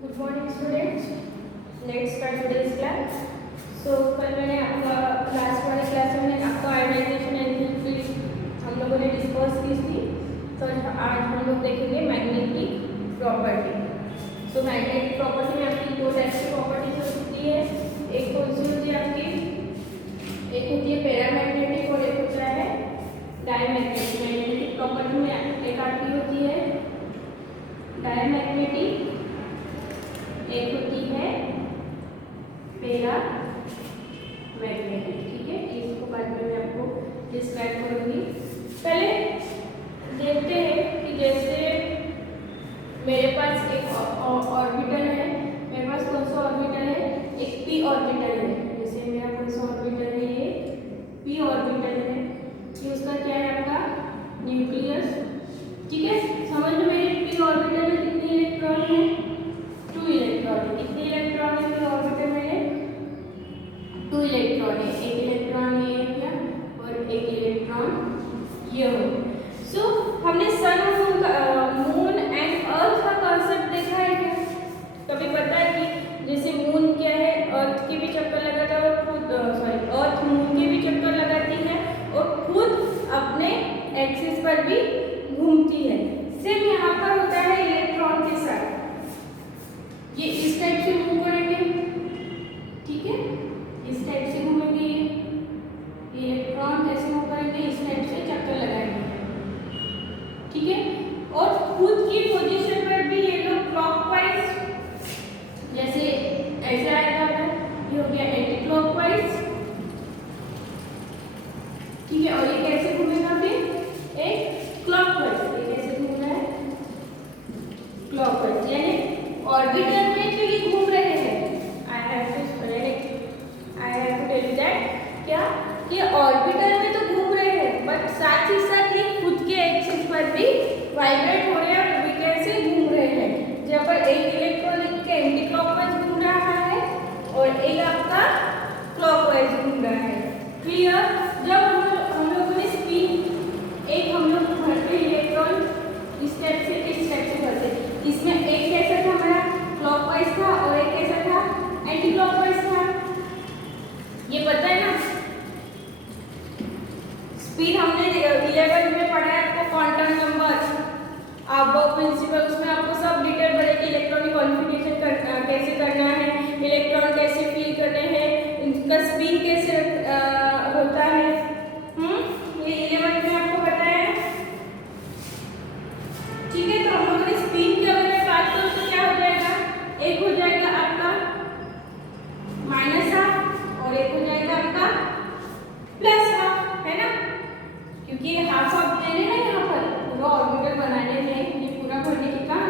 Good morning students. Let's start today's class. So कल मैंने आपका लास्ट वाले क्लास में आपका आयोनाइजेशन एनर्जी फील्ड हम लोगों ने डिस्कस की थी. तो आज हम लोग देखेंगे magnetic property. So magnetic property में आपकी दो टाइप की प्रॉपर्टीज होती है. एक कौन सी होती है आपकी, एक होती है पैरामैग्नेटिक और एक होता है डायमैग्नेटिक. मैग्नेटिक प्रॉपर्टी में एक आपकी होती है डायमैग्नेटिक, एक होती है पैरामैग्नेटिक. ठीक है, इसको बाद में मैं आपको डिस्क्राइब करूंगी. पहले देखते हैं कि जैसे मेरे पास एक ऑर्बिटल है. मेरे पास कौन सा ऑर्बिटल है, एक पी ऑर्बिटल है. जैसे मेरा कौन सा ऑर्बिटल है, ये पी ऑर्बिटल है. ये उसका क्या है, आपका न्यूक्लियस. ठीक है, समझ लो मेरे पी ऑर्बिटल में कितने इलेक्ट्रॉन है, 2 इलेक्ट्रॉन. कितने इलेक्ट्रॉन है पी ऑर्बिटल में, 2 इलेक्ट्रॉन है. एक इलेक्ट्रॉन ये क्या और एक इलेक्ट्रॉन ये हो. सो हमने सन मून एंड अर्थ का कॉन्सेप्ट देखा है क्या. कभी पता है कि जैसे मून क्या है, अर्थ के भी चक्कर लगाता है और खुद अर्थ मून के भी चक्कर लगाती है और खुद अपने एक्सिस पर भी घूमती है. सेम यहाँ पर होता है इलेक्ट्रॉन के साथ. ये इस टाइप से मूव करेंगे. ठीक है, इस टाइप से घूमेंगे. ये इलेक्ट्रॉन कैसे मूव करेंगे, इस टाइप से चक्कर लगाएंगे. ठीक है, और खुद की पोजीशन पर भी ये लोग क्लॉकवाइज, जैसे ऐसे आएगा, ये हो गया एंटी क्लॉकवाइज. ठीक है, और ये कैसे घूमेगा फिर, एक क्लॉकवाइज. ये कैसे घूम रहा है, क्लॉकवाइज. यानी ऑर्बिटल में जो ये घूम रहे हैं, I have to tell you that क्या, ये ऑर्बिटल में तो घूम रहे हैं बट साथ ही साथ ये खुद के एक्सिस पर भी वाइब्रेट हो रहे हैं और भी कैसे घूम रहे हैं. जहाँ पर एक इलेक्ट्रॉन के एंटी क्लॉकवाइज घूम रहा है और एक आपका क्लॉकवाइज घूम रहा है. क्लियर. जब हम लोगों ने स्पिन, एक हम लोग भरते इलेक्ट्रॉन इस टाइप से, इस टाइप से भरते. इसमें एक कैसा था हमारा, क्लॉकवाइज था और एक कैसा था, एंटी क्लॉकवाइज था. ये पता है ना. स्पिन हमने 11 में पढ़ा है आपको क्वांटम नंबर, अबॉव प्रिंसिपल. उसमें आपको सब डिटेल पढ़े कि इलेक्ट्रॉनिक कॉन्फ़िगरेशन कैसे करना है, इलेक्ट्रॉन कैसे फील करने हैं, इनका स्पिन कैसे होता है. ये 11 में आपको बताया है. ठीक है, तो हम लोगों ने स्पिन की अगर मैं बात करूं तो क्या हो जाएगा, एक हो जाएगा आपका -½ और एक हो जाएगा आपका +½ है ना. क्योंकि हाफ ऑफ दे रहे हैं ना, यहाँ पर पूरा ऑर्बिटल बनाने में, ये पूरा भरने के काम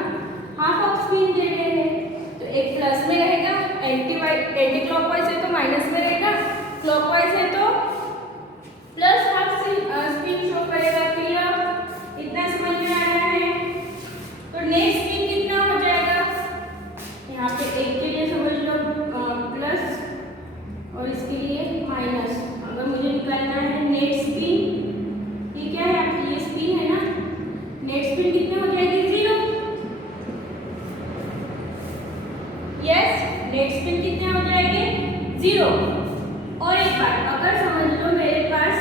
हाफ ऑफ स्पिन दे रहे हैं. तो एक प्लस में रहेगा, एंटी क्लॉकवाइज है तो माइनस में रहेगा, क्लॉकवाइज है तो +½ स्पिन शो करेगा. क्लियर, इतना समझ में आ रहा है. तो नेक्स्ट स्पिन कितना हो जाएगा, यहाँ पे एक के लिए समझ लो प्लस और इसके लिए माइनस. अगर मुझे निकालना है नेट स्पिन, ये क्या है आपकी, ये स्पिन है ना, नेट स्पिन कितनी हो जाएगी, 0. यस, नेट स्पिन कितने हो जाएंगे, 0. और एक बात, अगर समझ लो मेरे पास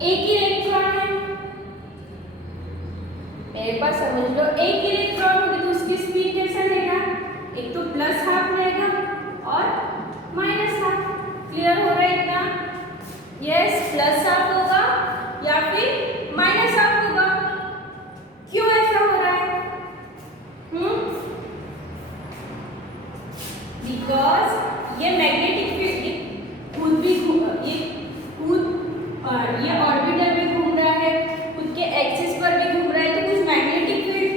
एक ही इलेक्ट्रॉन है, मेरे पास समझ लो एक इलेक्ट्रॉन होगी तो उसकी स्पिन कैसा रहेगा, एक तो +½ रहेगा और -½. क्लियर हो रहा है इतना. यस, +½ होगा या फिर -½ होगा. क्यों ऐसा हो रहा है, बिकॉज ये मैग्नेटिक फील्ड खुद भी ये ऑर्बिटल में घूम रहा है, खुद के एक्सिस पर भी घूम रहा है. तो कुछ मैग्नेटिक फील्ड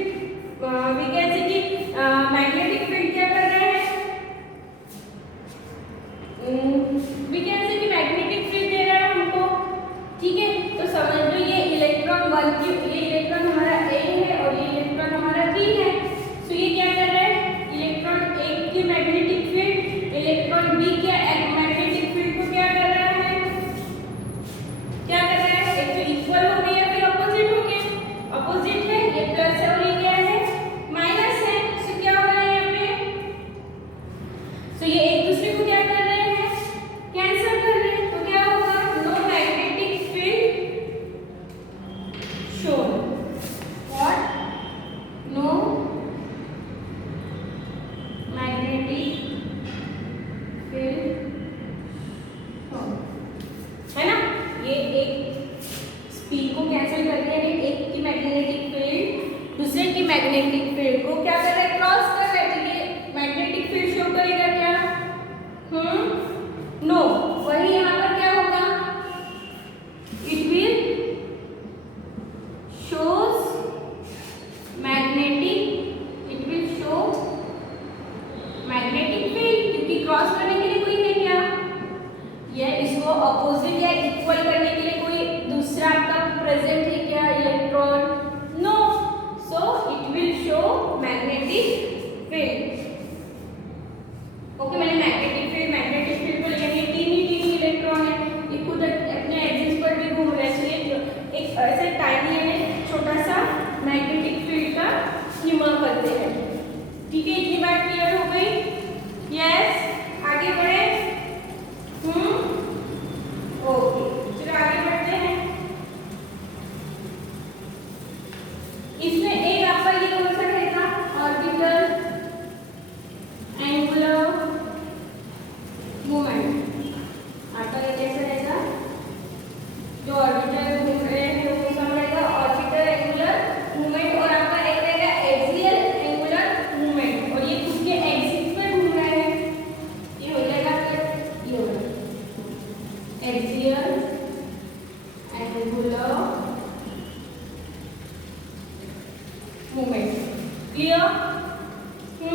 तो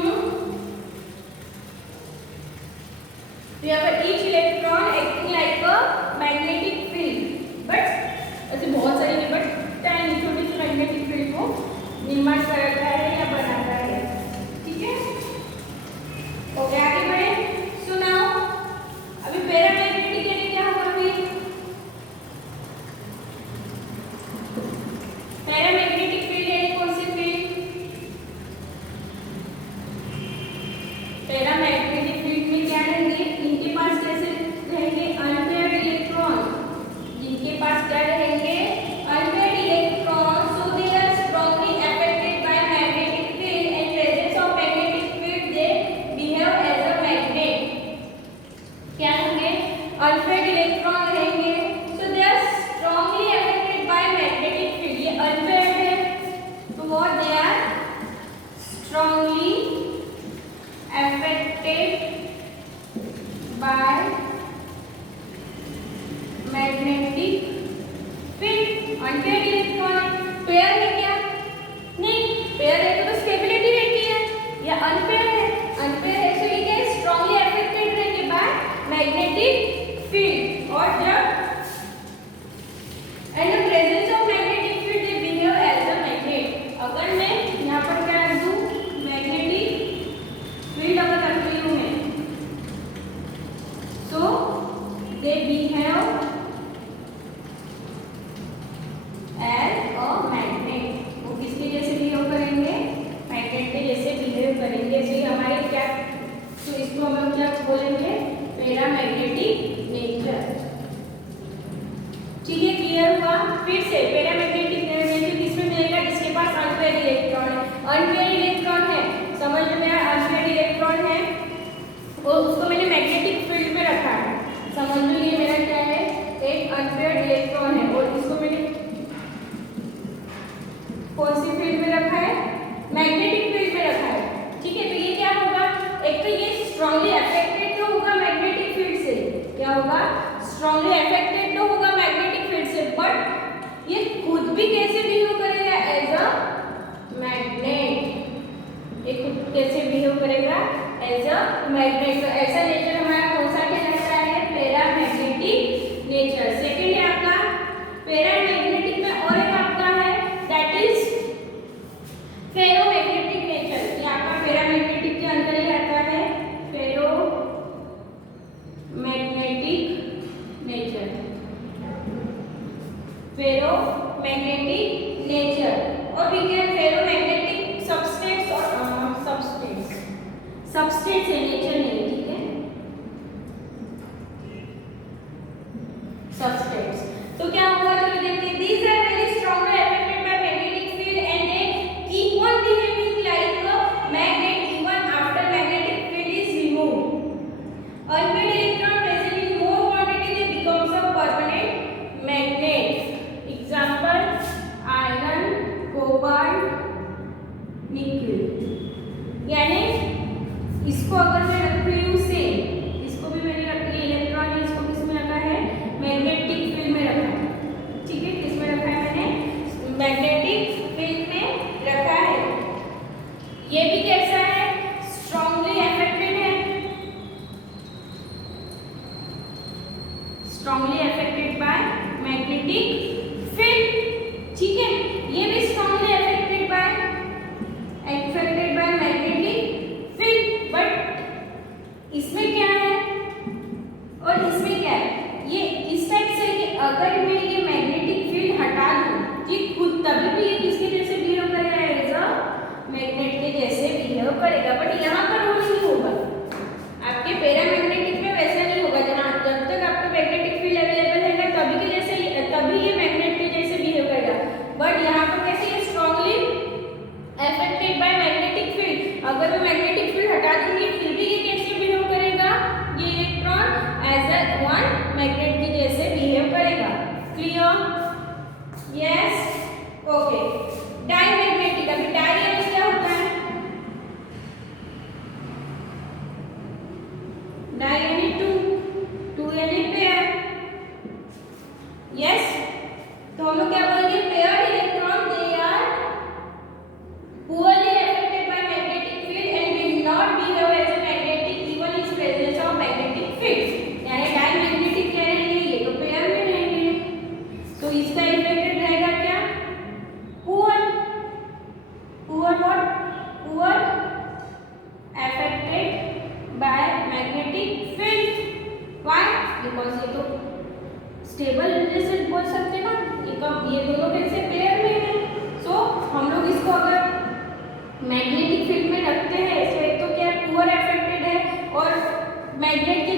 यहाँ पर each electron acting like a magnetic field, but ऐसे बहुत सारे नहीं, बट टाइनी छोटी सी मैग्नेटिक फील्ड को निर्माण करता है या बनाता है। ठीक है, ओके आगे बढ़े। सो नाउ अभी पैरामैग्नेटिक यानी क्या होगा? अभी पैरामैग्नेटिक फील्ड यानी कौन सी फील्ड? पैरामैग्नेटिक फील्ड में क्या रहेंगे? इनके पास कैसे रहेंगे? Unpaired electron. जिनके पास क्या रहेंगे? Unpaired electron. So they are strongly affected by magnetic field and presence of magnetic field they behave as a magnet. क्या होंगे? अनपेयर्ड इलेक्ट्रॉन रहेंगे, so they are strongly affected by magnetic field. ये unpaired है तो what they are strongly affected by magnetic field। Unpaired electron pair है क्या? नहीं, pair है तो स्टेबिलिटी रहती है। या अनपेयर है, अनपेयर है तो ये क्या है? स्ट्रांगली अफेक्टेड रहेंगे बाय मैग्नेटिक फील्ड। और जब and the presence of magnetic field they behave as a magnet. अगर मैं यहाँ पर क्या रख दूं? मैग्नेटिक फील्ड अगर रख रही हूँ मैं, so they behave as a magnet। वो किसके जैसे बिहेव करेंगे? मैग्नेट के जैसे बिहेव करेंगे। तो हमारे क्या, तो इसको हम क्या बोलेंगे? Paramagnetic nature. ठीक है, क्लियर हुआ? फिर से पैरामैग्नेटिक नेचर किसमें मिलेगा? जिसके पास अनपेयर्ड इलेक्ट्रॉन है। अनपेयर्ड इलेक्ट्रॉन है, समझ में आया? अनपेयर्ड इलेक्ट्रॉन है और उसको मैंने मैग्नेटिक फील्ड में रखा है। समझ लो ये मेरा क्या है? एक अनपेयर्ड इलेक्ट्रॉन है और इसको मैंने कौन सी फील्ड में रखा है? मैग्नेटिक फील्ड में रखा है। ठीक है, तो ये क्या होगा? एक तो ये स्ट्रांगली अफेक्टेड तो होगा मैग्नेटिक फील्ड से। क्या होगा? स्ट्रांगली अफेक्टेड तो होगा मैग्नेटिक फील्ड से, बट ये खुद भी कैसे बिहेव करेगा? As a magnet. ये खुद कैसे बिहेव करेगा? As a magnet. तो ऐसा नेचर हमारा कौन सा कहलाता है? Paramagnetic nature. सेकंड है आपका पैरामैग्नेटिक में और एक आपका है दैट इज फेरोमैग्नेटिक नेचर। ये आपका पैरामैग्नेटिक के अंदर ही आता है, फेरोमैग्नेटिक नेचर। फेरोमैग्नेटिक नेचर और वी कैन फेरोमैग्नेटिक सबस्टेंस और सबस्टेंस है, नेचर नहीं है। ठीक है, सबस्टेंस। तो क्या होगा? चलो देखते हैं। These are very strongly affected by magnetic field and they keep on behaving like a magnet even after magnetic field is removed. Unpaired electron present in more quantity they becomes a permanent magnet. Example iron, cobalt, nickel. यानी इसको अगर मैं रख रही हूँ same, इसको भी मैंने रख लिया इलेक्ट्रॉन है, इसको किस में रखा है? मैग्नेटिक फील्ड में रखा है। ठीक है, किस में रखा है? मैंने मैग्नेटिक फील्ड में रखा है। ये भी कैसा है? स्ट्रांगली अफेक्टेड है, strongly affected by magnetic field. ठीक है, ये भी strongly affected by magnetic field. But इसमें क्या है और इसमें क्या है? ये इस टाइप से कि अगर मैं ये मैग्नेटिक फील्ड हटा दूं, ये खुद तभी भी ये किसके जैसे बिहेव करेगा? एज अ मैग्नेट के जैसे बिहेव करेगा। बट यहाँ पर वो नहीं होगा, आपके पैरामैग्नेटिक में वैसा नहीं होगा। जहाँ जब तक आपको मैग्नेटिक फील्ड अवेलेबल है ना, तभी के जैसे तभी ये मैग्नेट के जैसे बिहेव करेगा। बट यहाँ पर कैसे? ये strongly affected by magnetic field. अगर मैं मैग्नेटिक फील्ड हटा दूंगी फिर भी ये कैसे बिहेव करेगा? ये electron as a one magnet के जैसे बिहेव करेगा। क्लियर? Yes, okay. डाईमैग्नेटिक। अभी डाई यानी क्या होता है? डाई यानी टू यानी पेयर। यस, तो हम लोग क्या बोलेंगे? Paired electron they are poorly affected by magnetic field and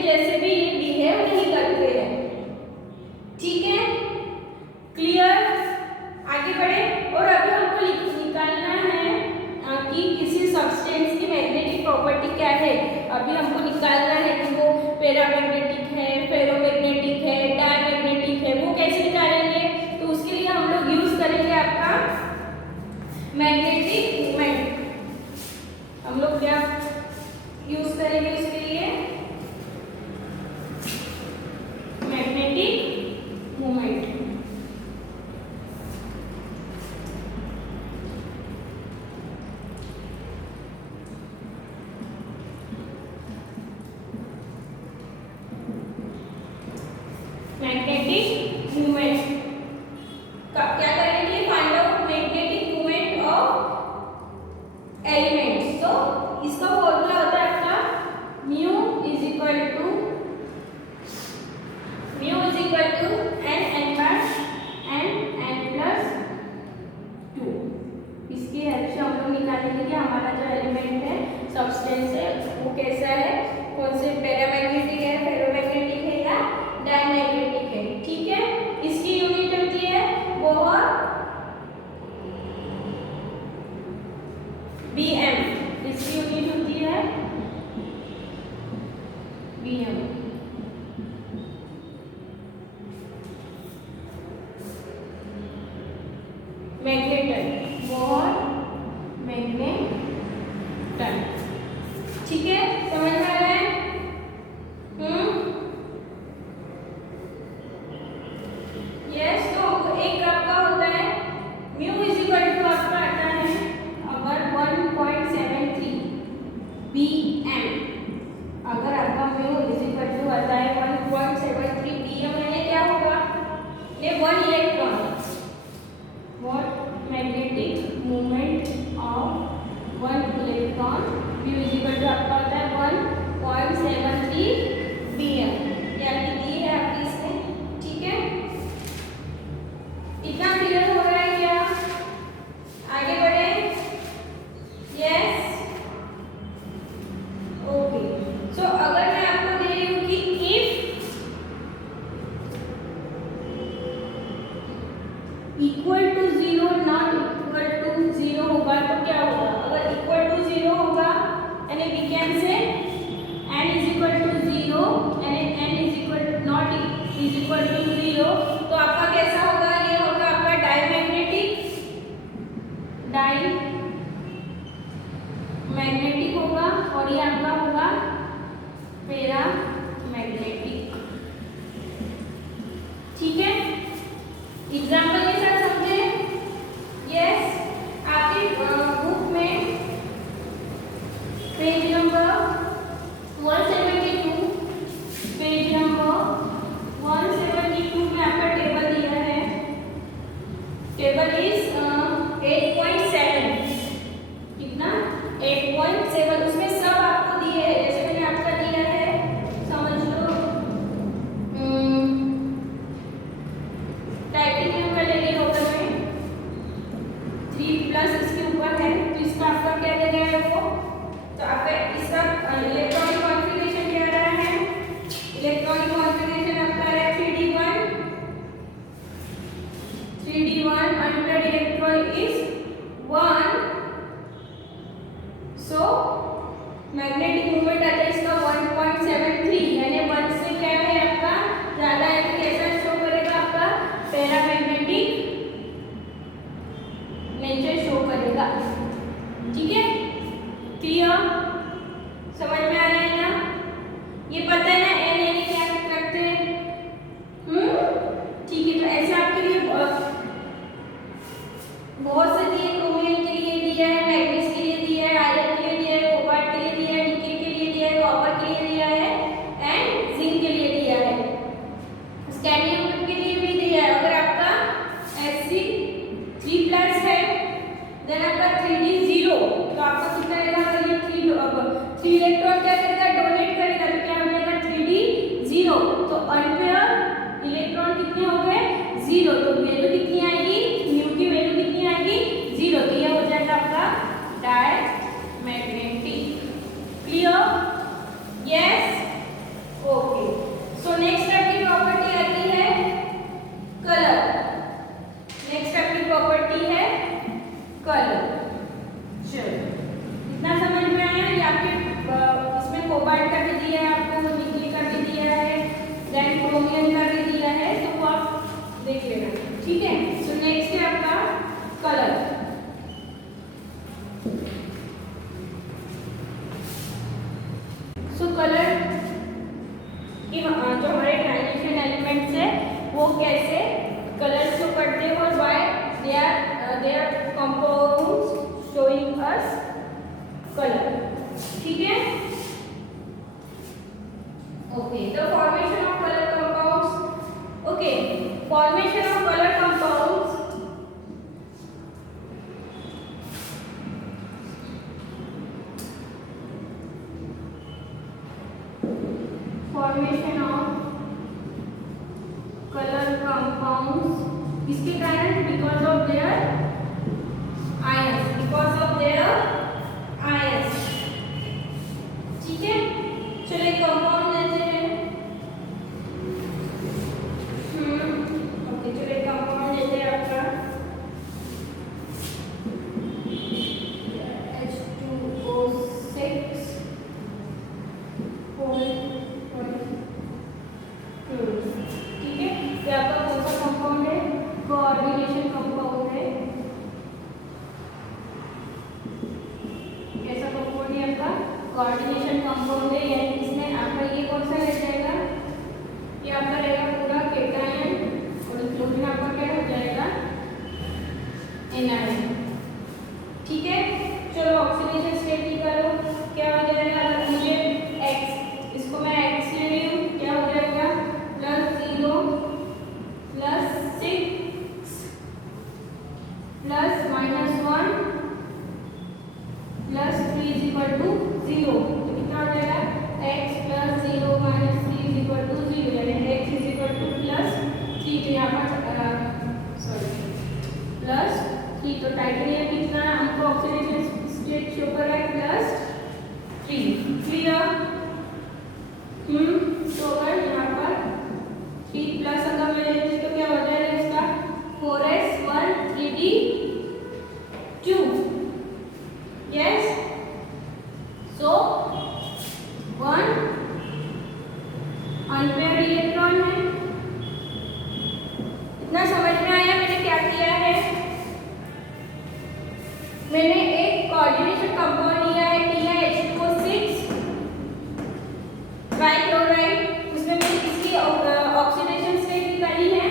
जैसे भी ये बिहेव नहीं करते हैं। ठीक है, क्लियर? आगे बढ़े। और अभी हमको निकालना है कि किसी सब्सटेंस की मैग्नेटिक प्रॉपर्टी क्या है। अभी हमको निकालना है कि वो पैरामैग्नेटिक है, फेरोमैग्नेटिक है, डायमैग्नेटिक है। वो कैसे निकालेंगे? तो उसके लिए हम लोग यूज करेंगे आपका मैग्नेटिक मोमेंट। हम लोग क्या यूज करेंगे उसके लिए? Magnetic moment. मैग्नेटिक मूवमेंट क्या करेंगे? Find out magnetic movement of elements. तो इसका फॉर्मूला होता है आपका mu is equal to n plus 2। इसकी हेल्प से हम लोग निकालेंगे कि हमारा जो एलिमेंट है, सब्सटेंस है, वो कैसा है, कौन से पैरामैग्नेटिक है, फेरोमैग्नेटिक है या डायमैग्नेटिक है। ठीक है, इसकी यूनिट होती है बोहर Bm। इसकी यूनिट होती है Bm। Magneton, Bohr magneton. ठीक है, समझ में आ रहा है? यस। तो एक आपका होता है म्यू इज इक्वल टू आपका आता है अगर 1.73 Bm। अगर आपका म्यू इज इक्वल टू आता है 1.73 Bm, यानी क्या होगा? ये 1 electron, what magnetic movement of 1 electron, mu is equal to आपका होता है 1.73 Bm। यानी दी है आपकी इसमें। ठीक है, इतना क्लियर हो रहा है क्या? आगे बढ़े। Yes, okay. सो अगर मैं आपको दे रही हूँ कि if equal to 0 not equal to 0 होगा तो क्या होगा? अगर इक्वल टू 0 होगा यानी we can say n is equal to 0 यानी n is equal not is equal to 0, तो आपका कैसा होगा? ये होगा आपका डायमैग्नेटिक होगा, और ये आपका होगा पैरामैग्नेटिक। ठीक है, एग्जाम्पल के साथ समझे? यस। आपके बुक में पेज नंबर 172, पेज नंबर 172 में आपका टेबल दिया है। Table is 8.7। कितना? 8.7। उसमें सब आपको दिए है, जैसे मैंने आपका दिया है, समझ लो टाइटेनियम का ले लिया होगा मैं 3+ इसके ऊपर है, तो इसका आपका क्या दे रहा है वो? तो आपका इसका इलेक्ट्रॉनिक कॉन्फ़िगरेशन क्या रहा है? इलेक्ट्रॉनिक कॉन्फ़िगरेशन आपका है 3d1 unpaired electron is 1। So magnetic movement आता है इसका 1.73, यानी 1 से क्या है आपका ज्यादा है, तो कैसा शो करेगा? आपका पैरामैग्नेटिक नेचर शो करेगा। ठीक है, क्लियर? समझ में आ रहा है ना? ये पता है ना n यानी क्या रखते हैं? ठीक है, तो ऐसे आपके लिए बहुत से दिए, क्रोमियम के लिए दिया है, मैग्नीज के लिए दिया है, आयरन के लिए दिया है, कोबाल्ट के लिए दिया है, निकेल के लिए दिया है, कॉपर के लिए दिया है एंड जिंक के लिए दिया है, स्कैंडियम के लिए भी दिया है। अगर आपका Sc3+ है, देन आपका 3d0, तो आपका कितना रहेगा? अगर ये 3 इलेक्ट्रॉन क्या करेगा? डोनेट करेगा, तो क्या हो जाएगा? 3d0। तो अनपेयर इलेक्ट्रॉन कितने हो गए? 0। तो वैल्यू कितनी आएगी? म्यू की वैल्यू कितनी आएगी? 0। तो यह हो जाएगा आपका डायमैग्नेटिक। क्लियर? Yes, okay. ठीक है। सो नेक्स्ट है आपका कलर। सो कलर कि जो हमारे ट्रांजिशन एलिमेंट्स है वो कैसे कलर शो करते हैं और why they are compounds showing us colour. ठीक है। Okay, the formation of colour compounds. Okay, formation of colour compounds इसके कारण बिकॉज ऑफ देयर आयंस, ठीक है। चलो एक कंपाउंड लेते हैं। ओके, चलो एक कंपाउंड लेते हैं आपका H2O6 ठीक है। ये आपका कौन सा कंपाउंड है? कोऑर्डिनेशन कंपाउंड है। कैसा कंपाउंड है आपका? कोऑर्डिनेशन कंपाउंड है। यानी इसमें आपका ये कौन सा रह जाएगा? ये आपका रहेगा पूरा केटायन और क्लोरीन आपका क्या हो जाएगा? एनायन। ठीक है। चलो ऑक्सीडेशन स्टेट निकालो। क्या हो जाएगा? अगर मुझे X, इसको मैं X ले रही हूँ, क्या हो जाएगा? +0 +6 +-1 +3 0। तो कितना हो जाएगा? X +0 - 3 0, यानी X +3। तो यहाँ पर +3, तो टाइटेनियम कितना हमको ऑक्सीडेशन स्टेट शो कर रहा है? +3। क्लियर? तो अगर यहाँ पर 3 प्लस अगर मैं लेती तो क्या हो जाएगा इसका? 4s1 3d2। यस। सो 1 अनपेयर्ड इलेक्ट्रॉन है। इतना समझ में आया मैंने क्या किया है? मैंने एक कोऑर्डिनेशन कंपाउंड लिया है, H2O6 ट्राइक्लोराइड। उसमें मैंने इसकी ऑक्सीडेशन स्टेट निकाली है,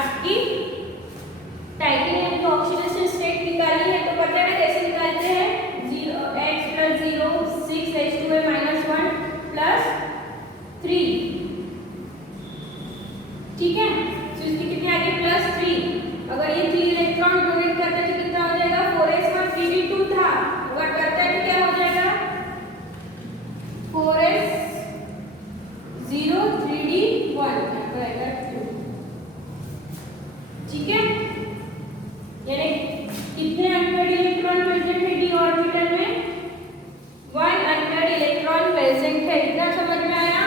आपकी टाइटेनियम की ऑक्सीडेशन स्टेट निकाली है। तो पता है कैसे निकालते हैं? X +0 6H2A -1 +3। ठीक है। तो इसकी कितनी आ गई? +3। अगर ये 3 इलेक्ट्रॉन डोनेट करता है तो कितना हो जाएगा? 4s1 3d2 था, अगर करता है तो क्या हो जाएगा? 4s0 3d1 रहेगा 2। ठीक है। यानी कितने अनपेयर्ड इलेक्ट्रॉन प्रेजेंट है डी ऑर्बिटल में? 1 अनपेयर्ड इलेक्ट्रॉन प्रेजेंट है। इतना समझ में आया?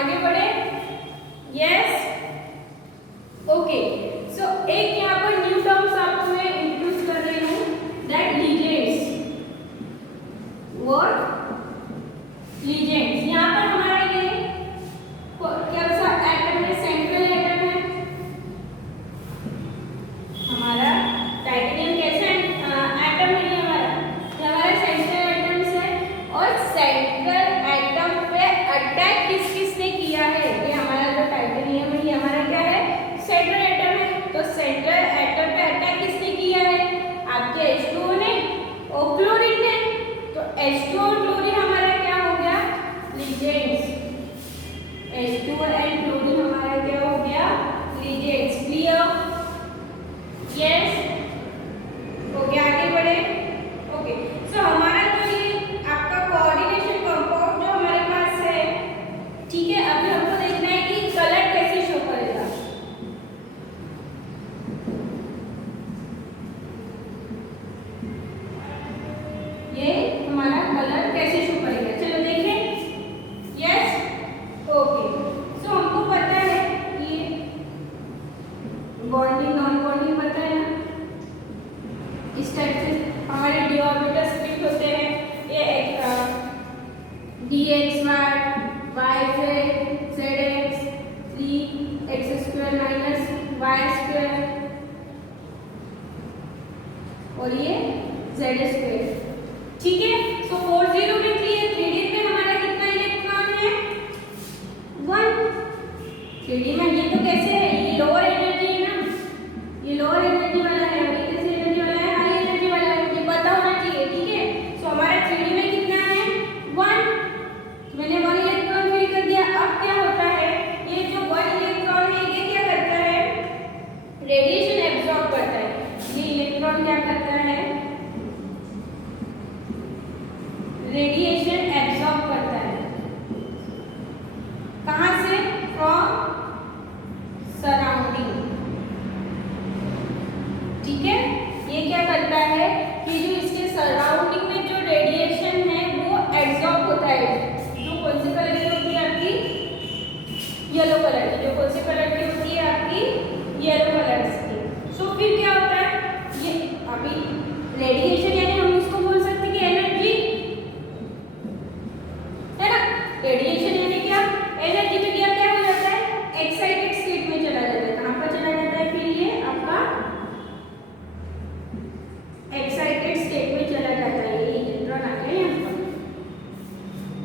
आगे बढ़े? यस। ओके। सो एक यहाँ पर न्यू टर्म्स आपको मैं इंट्रोड्यूस कर रही हूँ, दैट लीजेंड्स। व्हाट? लीजेंड्स। यहाँ पर हमारा ये क्या सा एटम है? सेंट्रल एटम है हमारा। टाइटेनियम कैसा एटम है? ये हमारा सेंट्रल एटम्स है। और सेंट्रल एटम पे अटैक किसने किया है? ये हमारा जो टाइटेनियम है, ये हमारा क्या है? सेंट्रल एटम है। तो सेंट्रल एटम पे अटैक किसने किया है? आपके H2O ने और क्लोरीन ने। तो H2O और क्लोरीन हमारा क्या हो गया? लीजेंड्स। H2O एंड क्लोरीन हमारा क्या हो गया? लीजेंड्स। क्लियर? यस। ओके, आगे बढ़े। ओके। सो हमारा जो ये आपका कोऑर्डिनेशन कंपाउंड जो हमारे पास है, ठीक है। अभी हमको देखना है कि कलर कैसे शो करेगा। ये हमारा कलर कैसे शो करेगा? चलो देखें। यस। ओके। सो हमको पता है कि बॉन्डिंग नॉन बॉन्डिंग पता है ना? इस टाइप से हमारे डी ऑर्बिटल स्प्लिट होते हैं। ये dx y z zx 3x² - y²। और ये Z²। ठीक है, सो 4 में क्लियर। 3D में हमारा कितना इलेक्ट्रॉन है? 1। 3D में ये तो कैसे है, ये लोअर एनर्जी है ना, ये लोअर एनर्जी वाला है और ये कैसे एनर्जी वाला है, हाई एनर्जी वाला है, ये पता होना चाहिए। ठीक है, सो हमारा 3D में कितना है? 1। तो मैंने 1 इलेक्ट्रॉन फिल कर दिया। अब क्या होता है, ये जो 1 इलेक्ट्रॉन है ये क्या करता है? रेडिएशन एब्जॉर्ब करता है। ये इलेक्ट्रॉन क्या करता है? रेडिएशन एब्जॉर्ब करता है। कहां से? From surrounding. ठीक है, ये क्या करता है कि जो इसके सराउंडिंग में जो रेडिएशन है वो एब्जॉर्ब होता है। जो कौन से कलर की होती है आपकी? येलो कलर की। जो कौन से कलर की होती है आपकी? येलो कलर की। सो फिर क्या होता है, ये अभी रेडिएशन यानी हम इसको बोल सकते हैं कि एनर्जी है ना। रेडिएशन यानी क्या? एनर्जी। तो क्या हो जाता है? एक्साइटेड स्टेट में चला जाता है। कहां पर चला जाता है फिर ये आपका? एक्साइटेड स्टेट में चला जाता है। ये इलेक्ट्रॉन आ गया यहाँ पर।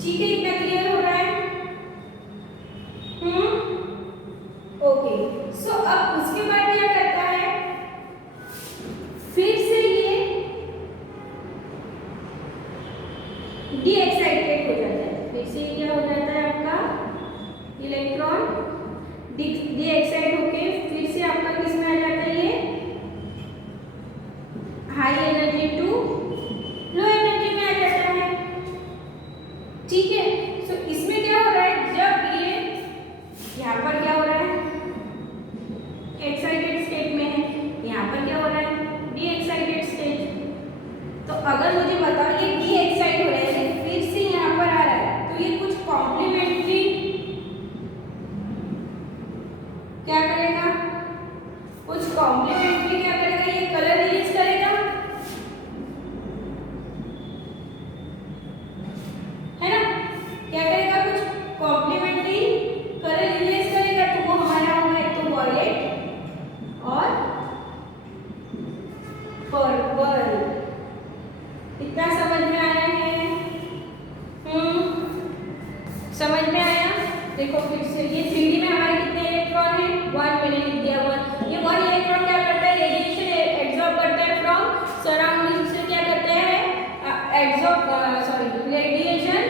ठीक है, इतना क्लियर हो रहा है? ओके, सो अब उसके बाद क्या करता है, फिर से ये डी एक्साइटेड हो जाता है। फिर से क्या हो जाता है आपका? इलेक्ट्रॉन डी एक्साइट होके फिर से आपका किस में आ जाता है? ये high energy to low energy में आ जाता है। ठीक है, सो इसमें क्या हो रहा है, जब ये यहाँ पर क्या हो रहा है? एक्साइटेड स्टेट में है। यहाँ पर क्या हो रहा है? D excited state. तो अगर मुझे बताओ ये डी एक्साइट हो रहा है फिर से यहाँ पर आ रहा है, तो ये कुछ कॉम्प्लीमेंट्री क्या करेगा? कुछ कॉम्प्लीमेंट्री क्या करेगा? ये कलर रिलीज करेगा, है ना। क्या करेगा? कुछ कॉम्प्लीमेंट्री कलर रिलीज करेगा। तो वो हमारा होगा एक तो वॉयलेट और पर्पल। इतना समझ में आया है? समझ में आया? देखो फिर से ये 3D में हमारे कितने इलेक्ट्रॉन है? 1। मैंने लिख दिया 1। ये 1 इलेक्ट्रॉन क्या करता है? रेडिएशन एब्जॉर्ब करता है फ्रॉम सराउंडिंग से। क्या करता है? रेडिएशन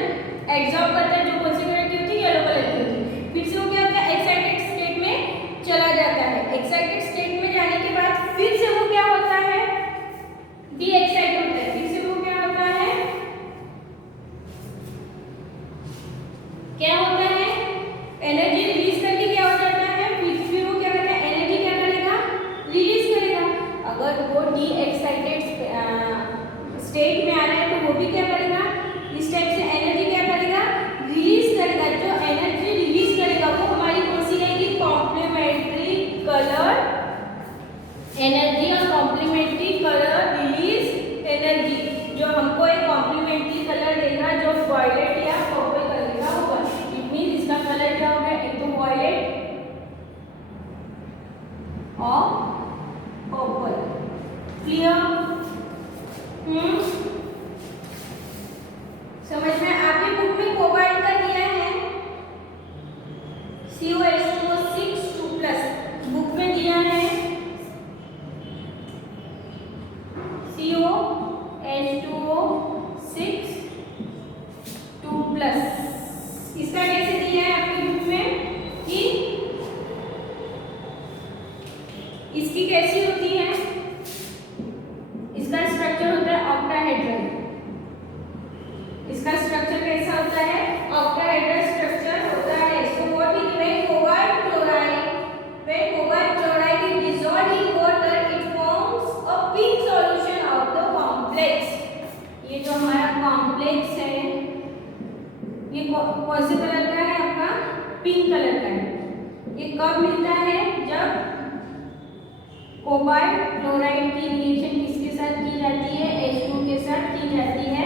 एब्जॉर्ब करता है। जो कौन सी कलर की होती है? येलो कलर की होती है। फिर से वो क्या होता है? एक्साइटेड स्टेट में चला जाता है। एक्साइटेड स्टेट में जाने के बाद फिर से वो क्या होता है? डी एक्साइट होता है। फिर से वो क्या होता है? क्या होता है? एनर्जी रिलीज करके क्या हो जाता है? फिर वो क्या करता है? एनर्जी क्या करेगा? रिलीज करेगा। अगर वो डी एक्साइटेड स्टेट में आ रहा है तो वो भी क्या करेगा? इस टाइप से एनर्जी क्या करेगा? रिलीज करेगा। जो एनर्जी रिलीज करेगा वो हमारी कौन सी रहेगी? कॉम्प्लीमेंट्री कलर एनर्जी और कॉम्प्लीमेंट्री कलर रिलीज एनर्जी। जो हमको एक कॉम्प्लीमेंट्री कलर देगा जो वॉयलेट या पर्पल कलर का होगा। इट मीन इसका कलर क्या होगा? एक तो वॉयलेट और पर्पल। क्लियर? समझ में? आपके बुक में कोबाल्ट का दिया है COH2O6 2+। बुक में दिया है COH2O6 2+। इसका कैसे दिया है आपकी बुक में कि इसकी कैसी होती है? इसका स्ट्रक्चर होता है ऑक्टाहेड्रल। इसका स्ट्रक्चर कैसा होता है? ऑक्टाहेड्रल स्ट्रक्चर होता है। So what is when cobalt chloride is dissolved in water, it forms a pink solution of the complex। ये जो हमारा कॉम्प्लेक्स है ये कौन से कलर का है? आपका पिंक कलर का है। ये कब मिलता है? जब कोबाल्ट क्लोराइड की रिएक्शन किसके साथ की जाती है? H2 के साथ की जाती है।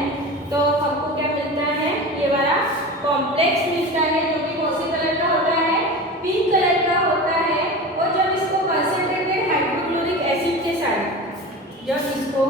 तो आपको क्या मिलता है? ये वाला कॉम्प्लेक्स मिलता है जो कि कौन से कलर का होता है? पिंक कलर का होता है। और जब इसको कंसंट्रेटेड हाइड्रोक्लोरिक एसिड के साथ जब इसको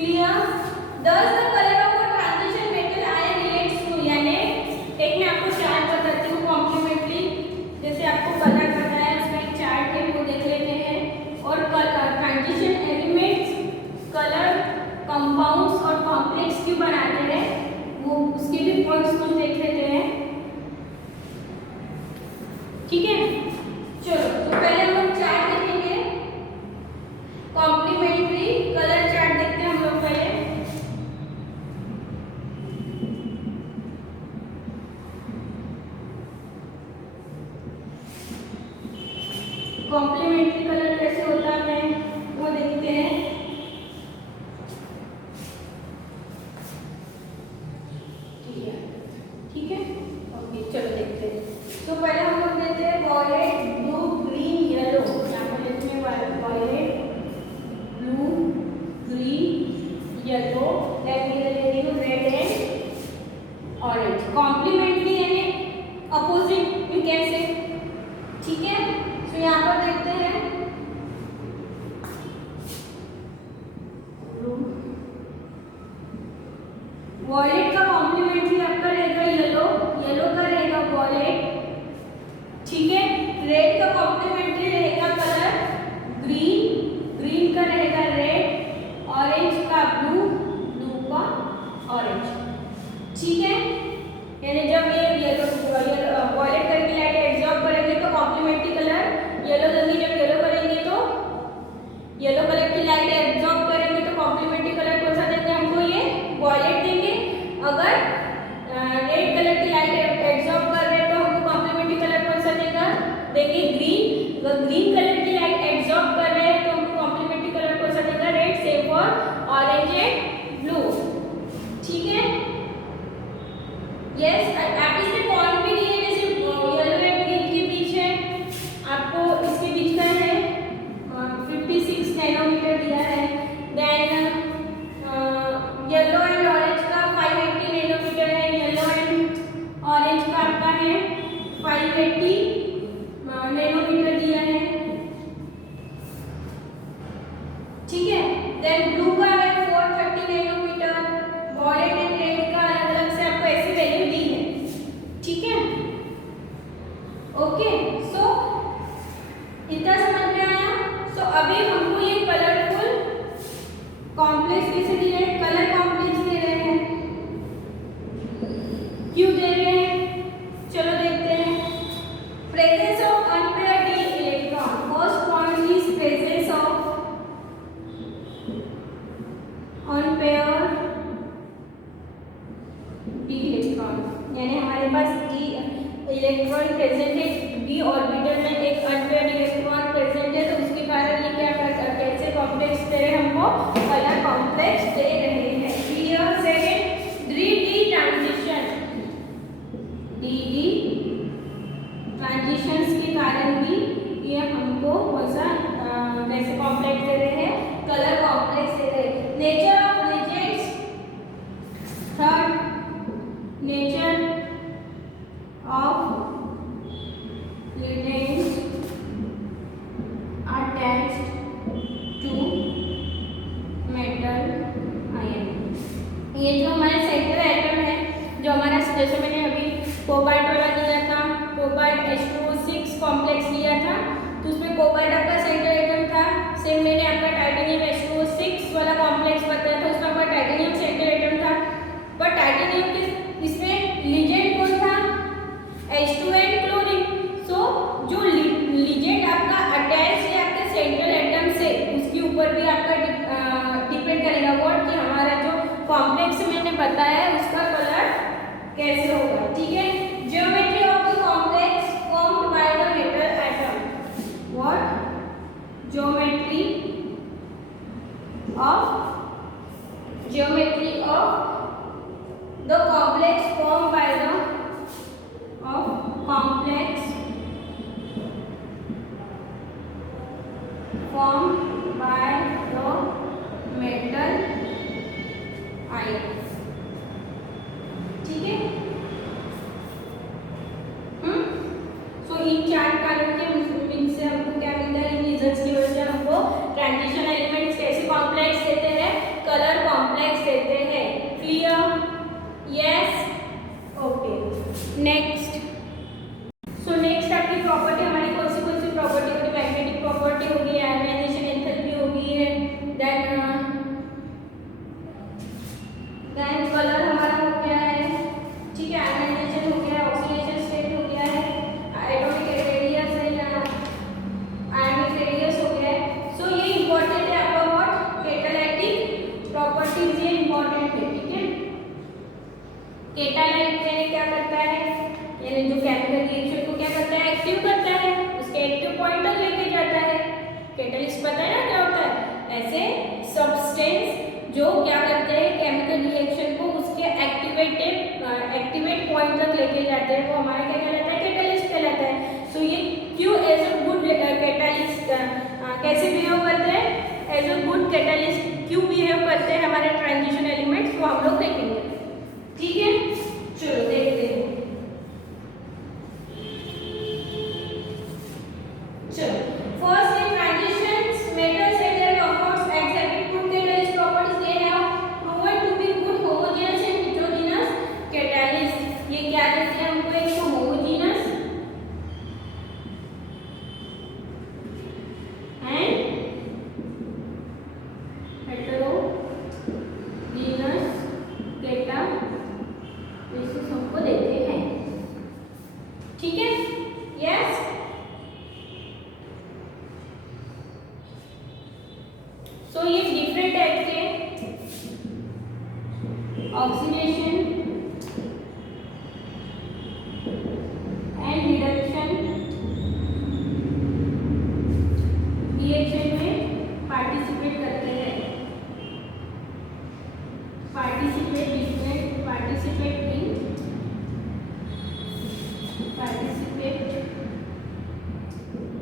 clear? Thus the color of a transition metal ion relates to, यानी एक मैं आपको चार्ट बताती हूँ कॉम्प्लीमेंट्री, जैसे आपको कलर बताया उसका एक चार्ट है वो देख लेते हैं, और ट्रांजिशन एलिमेंट्स कलर कंपाउंड्स और कॉम्प्लेक्स क्यों बनाते हैं वो उसके भी पॉइंट्स कुछ देख लेते हैं। ठीक है, चलो तो पहले हम लोग चार्ट देखेंगे, कॉम्प्लीमेंट्री कलर चार्ट देखते हैं हम लोग पहले। कॉम्प्लीमेंट्री कलर कैसे होता है वो देखते हैं। ठीक है, ओके चलो देखते हैं। तो पहले हम लोग देते हैं वॉयलेट, ब्लू, ग्रीन, येलो। यहाँ पर लेते हैं violet, blue, green, yellow, then मैं ले रही हूँ रेड एंड ऑरेंज। कॉम्प्लीमेंट्री यानी अपोजिट यू कैन से। ठीक है, तो यहाँ पर देखते हैं वॉयलेट का कॉम्प्लीमेंट्री आपका रहेगा येलो, येलो का रहेगा वॉयलेट। ठीक है, रेड का कॉम्प्लीमेंट्री रहेगा कलर ग्रीन, ग्रीन का रहेगा रेड, ऑरेंज का ब्लू, ब्लू का ऑरेंज। ठीक है, यानी जब ये येलो वॉयलेट कलर की लाइट एब्जॉर्ब करेंगे तो कॉम्प्लीमेंट्री कलर येलो देंगे, जब येलो करेंगे तो येलो कलर की लाइट एब्जॉर्ब करेंगे तो कॉम्प्लीमेंट्री कलर कौन सा देंगे हमको, ये वॉयलेट देंगे। अगर रेड कलर की लाइट एब्जॉर्ब कर रहे हैं तो हमको कॉम्प्लीमेंट्री कलर कौन सा देगा देंगे ग्रीन। अगर ग्रीन कलर की लाइट एब्जॉर्ब कर रहे हैं तो हमको कॉम्प्लीमेंट्री कलर कौन सा देगा red, same for orange and blue. ठीक है, यस आप इसमें पॉइंट भी दिए, जैसे येलो एंड ग्रीन के बीच है, आपको इसके बीच का है 56 नैनोमीटर दिया है। देन येलो एंड ऑरेंज का 580 नैनोमीटर है, येलो एंड ऑरेंज का आपका है 580 नैनोमीटर दिया है। ठीक है, देन ब्लू का है 430 नैनोमीटर, वॉयलेट एंड रेड का अलग अलग से आपको ऐसी वैल्यू दी है। ठीक है, ओके, सो इतना समझ में आया। सो अभी हमको ये कलरफुल कॉम्प्लेक्स कैसे दिए हैं, कलर कॉम्प्लेक्स दे रहे हैं, क्यों दे रहे हैं चलो देखते हैं। Presence of unpaired d electron, first point is presence of unpaired d electron, यानी हमारे पास इलेक्ट्रॉन प्रेजेंट है, d ऑर्बिटल में एक अनपेयर्ड इलेक्ट्रॉन प्रेजेंट है, तो उसके कारण ये क्या कैसे कॉम्प्लेक्स दे रहे हैं हमको, कलर कॉम्प्लेक्स दे रहे हैं। Clear? Second, D transition, D transitions के कारण भी ये हमको कौन सा वैसे कॉम्प्लेक्स दे रहे हैं, कलर कॉम्प्लेक्स दे रहे हैं। Nature of rejects, third nature of rejects attached to metal ion। ये जो हमारा सेंट्रल एटम है, जो हमारा जैसे मैंने अभी कोबाल्ट वाला दिया था, कोबाल्ट H2O6 कॉम्प्लेक्स लिया था, तो उसमें कोबाल्ट आपका सेंट्रल एटम था। सेम मैंने आपका टाइटेनियम H2O6 वाला कॉम्प्लेक्स बताया था, उसमें आपका टाइटेनियम सेंट्रल एटम था। पर टाइटेनियम के इसमें लिगेंड कौन था, H2 क्लोरीन। सो जो लिगेंड आपका अटैच है आपके सेंट्रल एटम से, उसके ऊपर भी आपका डिपेंड करेगा व्हाट, कि हमारा जो कॉम्प्लेक्स मैंने बताया है उसका कलर कैसे होगा। ठीक है, geometry of the complex formed by the metal atom, what, geometry of the complex formed by the complex formed by the metal ion। ठीक है, सो इन चार कारण के से हमको क्या मिलता है, इन रीजंस की वजह से हमको ट्रांजिशन एलिमेंट्स कैसे कॉम्प्लेक्स देते हैं, कलर कैसे बिहेव करते हैं, एज अ गुड कैटलिस्ट क्यों बिहेव करते हैं हमारे ट्रांजिशन एलिमेंट्स, वो हम लोग देखेंगे। ठीक है, चलो देखते हैं। चलो first in transitions metals and their compounds exhibit good catalyst properties. They have proven to be good homogeneous and heterogeneous catalyst. ये क्या देते हैं हमको, एक तो homogeneous oxidation and reduction reaction में पार्टिसिपेट करते हैं। Participate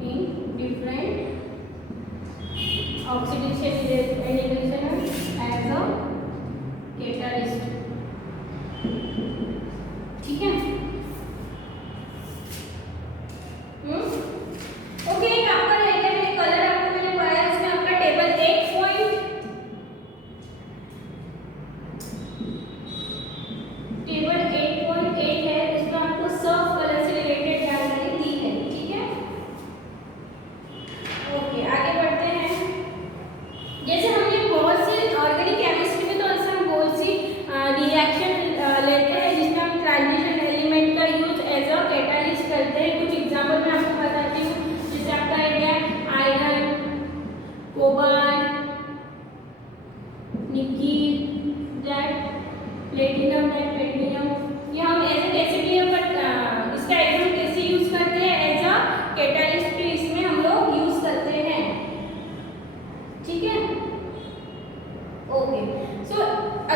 in different oxidation and reduction as a catalyst. ठीक है, ओके। एक आपका रहेगा, मैंने कलर आपको मैंने पढ़ाया, इसमें आपका टेबल 8.8 है, इसमें आपको सब कलर से रिलेटेड जानकारी दी है। ठीक है, ओके आगे बढ़ते हैं। जैसे हमने बहुत सी ऑर्गेनिक केमिस्ट्री में तो ऐसा हम बहुत सी रिएक्शन लेते हैं जिसमें हम ट्रांजिशन एलिमेंट का यूज एज अ कैटलिस्ट करते हैं। कुछ एग्जांपल मैं आपको बताती हूँ, जैसे आपका रहेगा आयरन, कोबाल्ट, निकेल, प्लेटिनम, ये हम ऐसे कैसे भी इसका एग्जांपल कैसे यूज करते हैं, एज अ कैटलिस्ट के इसमें हम लोग यूज करते हैं। ठीक है, ओके। सो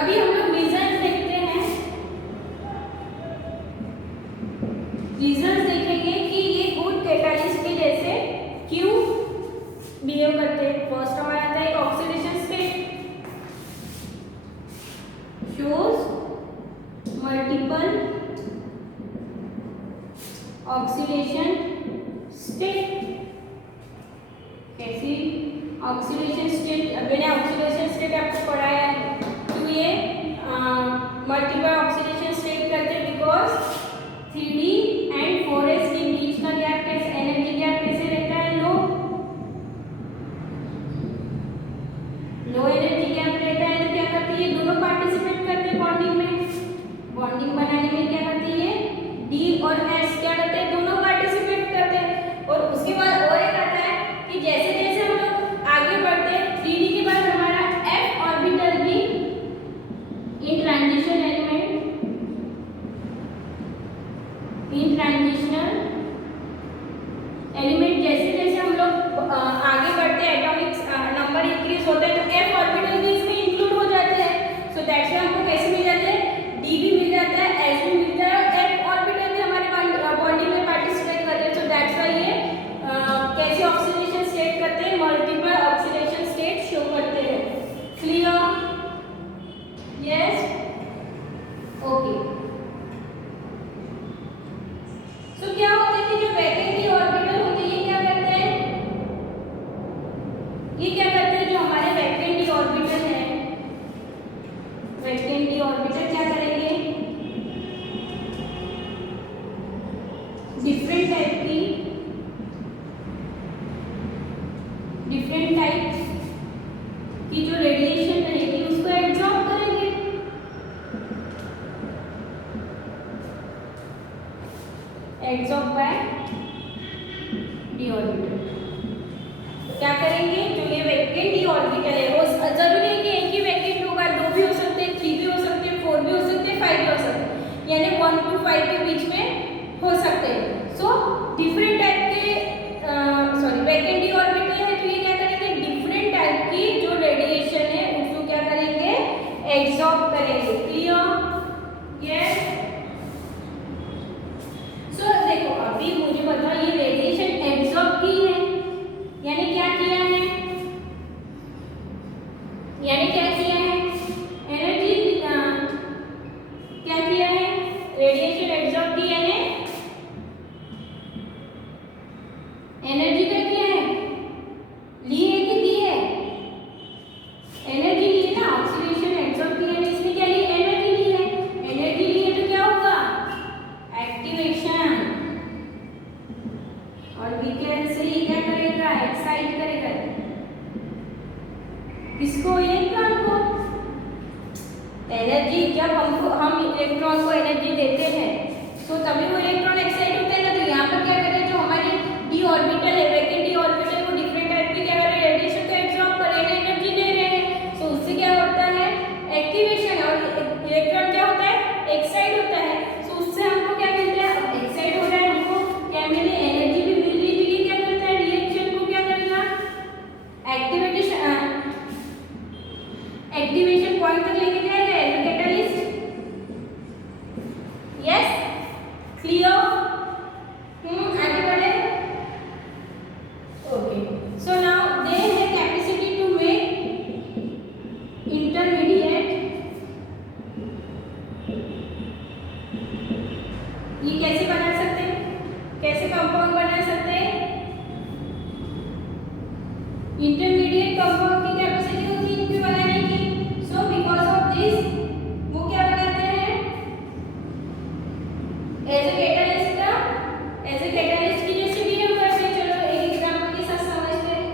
अभी हम लोग रीजंस देखते हैं। रीजंस देखेंगे कि ये गुड कैटलिस्ट के जैसे क्यों बिहेव करते हैं। फर्स्ट हमारा आता है oxidation state, shows multiple oxidation state. कैसी ऑक्सीडेशन स्टेट, मैंने ऑक्सीडेशन स्टेट आपको पढ़ाया है। तो ये मल्टीपल ऑक्सीडेशन स्टेट करते हैं बिकॉज 3D एंड 4S के बीच का गैप कैसे, एनर्जी गैप कैसे रहता है, लो एनर्जी गैप रहता है। तो क्या करती है, दोनों पार्टिसिपेट करते हैं बॉन्डिंग में। बॉन्डिंग बनाने में क्या करती है, D और S क्या करते हैं, दोनों पार्टिसिपेट करते हैं। और उसके बाद और एक आता है कि जैसे जैसे हम लोग आगे बढ़ते हैं, 3D के बाद हमारा F ऑर्बिटल भी इन ट्रांजिशनल एलिमेंट जैसे जैसे हम लोग आगे बढ़ते हैं, एटॉमिक नंबर इंक्रीज होता है, तो F ऑर्बिटल भी इसमें इंक्लूड हो जाते हैं। सो दैट्स व्हाई हमको कैसे मिल जाते हैं, D भी मिल जाता है, S भी मिल जाता है, F ऑर्बिटल भी हमारे बॉडी में पार्टिसिपेट करते हैं। सो दैट्स व्हाई ये कैसे ऑक्सीडेशन स्टेट करते हैं, मल्टीपल ऑक्सीडेशन स्टेट शो करते हैं। क्लियर? Yes, okay. सो क्या होता है कि जो वैकेंसी ऑर्बिटल होती है, क्या करते हैं, ये क्या करते हैं, जो हमारे वैकेंसी ऑर्बिटल है, वैकेंसी ऑर्बिटल क्या करेंगे, डिफरेंट टाइप की जो रेडिएशन रहेगी उसको एब्जॉर्ब करेंगे। Absorb by D orbital. क्या करेंगे, जो ये वैकेंट डी ऑर्बिटल है, वो जरूरी है कि एक ही वैकेंट होगा, 2 भी हो सकते हैं, 3 भी हो सकते हैं, 4 भी हो सकते हैं, 5 भी हो सकते हैं, यानी 1 to 5 के बीच में हो सकते हैं। सो डिफरेंट टाइप के वैकेंट डी ऑर्बिटल है, तो ये क्या करेंगे, डिफरेंट टाइप की जो रेडिएशन है उसको क्या करेंगे, एब्जॉर्ब करेंगे। क्लियर? यस। सो देखो, अभी मुझे बताओ, ये रेडिएशन एब्जॉर्ब की है, यानी क्या किया है, किसको? इलेक्ट्रॉन को। एनर्जी जब हम इलेक्ट्रॉन को एनर्जी देते हैं तो तभी वो इलेक्ट्रॉन एक्साइट होता है ना। तो यहाँ पर क्या कर रहे हैं, जो हमारे डी ऑर्बिटल है, वैकेंट डी ऑर्बिटल, वो डिफरेंट टाइप के क्या कर रहे हैं, रेडिएशन को एब्जॉर्ब कर रहे हैं, एनर्जी दे रहे हैं। तो उससे क्या होता है, एक्टिवेशन, और इलेक्ट्रॉन क्या होता है, एक्साइट होता है। तो उससे हमको क्या मिलता है, एक्साइट हो रहा है, हमको क्या मिले, एनर्जी भी मिल रही है। तो ये क्या करता है, रिएक्शन को क्या करेगा, एक्टिवेशन पॉइंट तक लेके जाएगा as a catalyst. Yes, clear? आगे बढ़े। Okay, so now they have capacity to make intermediate. ये कैसे बना सकते हैं, कैसे कंपाउंड बना सकते हैं? इंटरमीडिएट कंपाउंड की कैपेसिटी होती है इनकी बनाने की। सो बिकॉज ऑफ दिस वो क्या बनाते हैं, एज ए कैटलिस्ट का, एज ए कैटलिस्ट की जैसे बिहेव करते हैं। चलो एक एग्जांपल के साथ समझते हैं।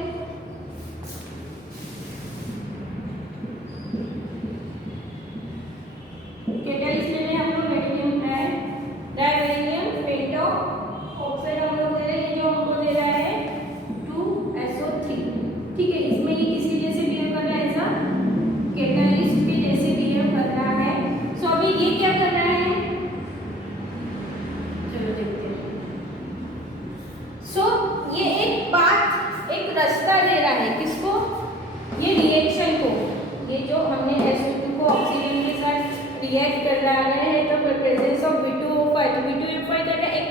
कैटलिस्ट में हम लोग बेरिलियम डाइबेरिलियम पेंटो ऑक्साइड हम लोग दे रहे हैं, ये जो हमको दे रहा है 2SO3। ठीक है, इसमें ये किसके जैसे बिहेव कर रहा है, ऐसा कैटलिस्ट के जैसे बिहेव कर रहा है। सो अभी ये क्या कर रहा है, चलो देखते हैं। सो ये एक पाथ, एक रास्ता दे रहा है, किसको, ये रिएक्शन को। ये जो हमने SO2 को ऑक्सीजन के साथ रिएक्ट कर रहा है तो प्रेजेंस ऑफ B2O5, तो B2O5 का एक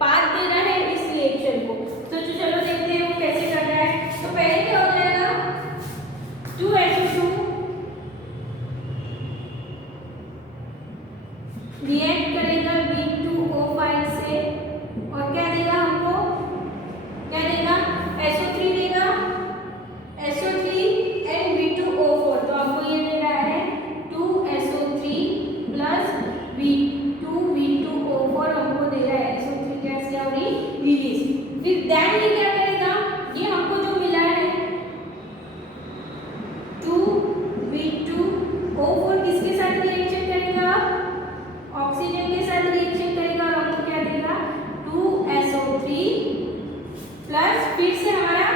पाथ दे रहा है इस रिएक्शन को। तो चलो देखते हैं वो कैसे कर रहा है। तो पहले क्या हो जाएगा, 2SO2 रिएक्ट करेगा B2O5 से और क्या देगा हमको, क्या देगा, SO3 देगा, SO3 एंड B2O4। तो हमको ये दे रहा है 2SO3 प्लस B2O4 हमको दे रहा है। SO3 गैस क्या हो रही, रिलीज। फिर देन ये क्या करेगा, ये हमको जो मिला है 2B2O4 किसके साथ रिएक्शन करेगा, ऑक्सीजन के साथ रिएक्शन करेगा और हमको क्या देगा 2SO3 प्लस, फिर से हमारा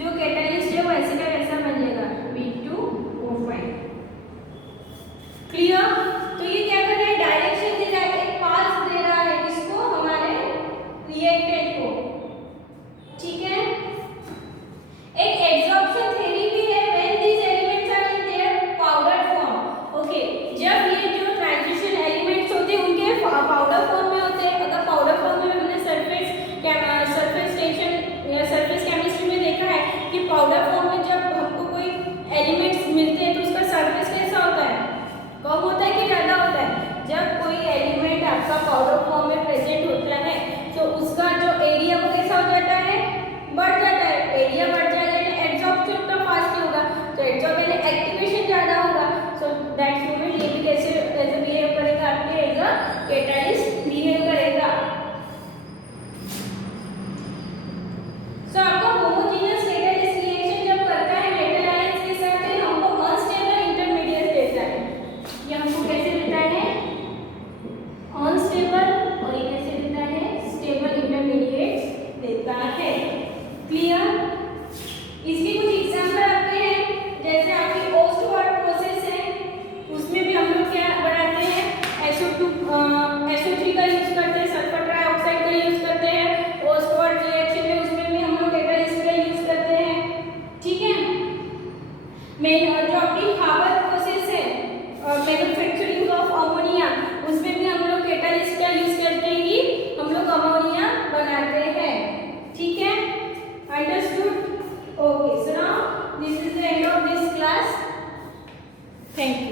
जो कैटलिस्ट है वो ऐसे का वैसा बन जाएगा B2O5। क्लियर? तो ये क्या कर रहा है, डायरेक्शन दे रहा है, एक पाथ दे रहा है किसको, हमारे रिएक्टेंट को। ठीक है, एक एब्जॉर्प्शन थ्योरी भी है, when these elements are in their powder form. Okay, जब ये जो ट्रांजिशन एलिमेंट्स होते हैं उनके पाउडर फॉर्म में होते हैं। अगर पाउडर फॉर्म में हमने सरफेस टेंशन या सरफेस केमिस्ट्री में देखा है कि पाउडर फॉर्म में जब हमको कोई एलिमेंट्स मिलते हैं तो उसका सरफेस कैसा होता है, कम होता है कि ज़्यादा होता है। जब कोई एलिमेंट आपका पाउडर फॉर्म में प्रेजेंट होता है तो उसका जो एरिया वो कैसा हो जाता है, बढ़ जाता है। एरिया बढ़ जाएगा यानी एब्जॉर्प्शन तो फास्ट होगा, तो एब्जॉर्ब यानी एक्टिवेशन ज़्यादा होगा। सो दैट्स मोमेंट ये भी कैसे ऐसे बिहेव करेगा, आपके एज अ कैटलिस्ट बिहेव करेगा। सो आपका होमोजेनियस कैटलिस्ट रिएक्शन जब करता है मेटल आयंस के साथ है, हमको अनस्टेबल इंटरमीडिएट देता है। ये हमको कैसे देता है, अनस्टेबल, और ये कैसे देता है, स्टेबल इंटरमीडिएट देता है। क्लियर? इसके कुछ एग्जांपल आते हैं, जैसे आपकी ओस्टवार्ड प्रोसेस है, उसमें भी हम लोग क्या बनाते हैं, SO3 का यूज करते हैं, सल्फर ट्राइऑक्साइड का यूज करते हैं। ओस्टवार्ड रिएक्शन में उसमें भी हम लोग कैटलिस्ट का यूज करते हैं। ठीक है, मेन जो आपकी हावर प्रोसेस है, मैन्युफैक्चरिंग ऑफ अमोनिया, उसमें भी हम लोग कैटलिस्ट का यूज करके ही हम लोग अमोनिया बनाते हैं। ठीक है, understood? Okay, so now this is the end of this class. Thank you.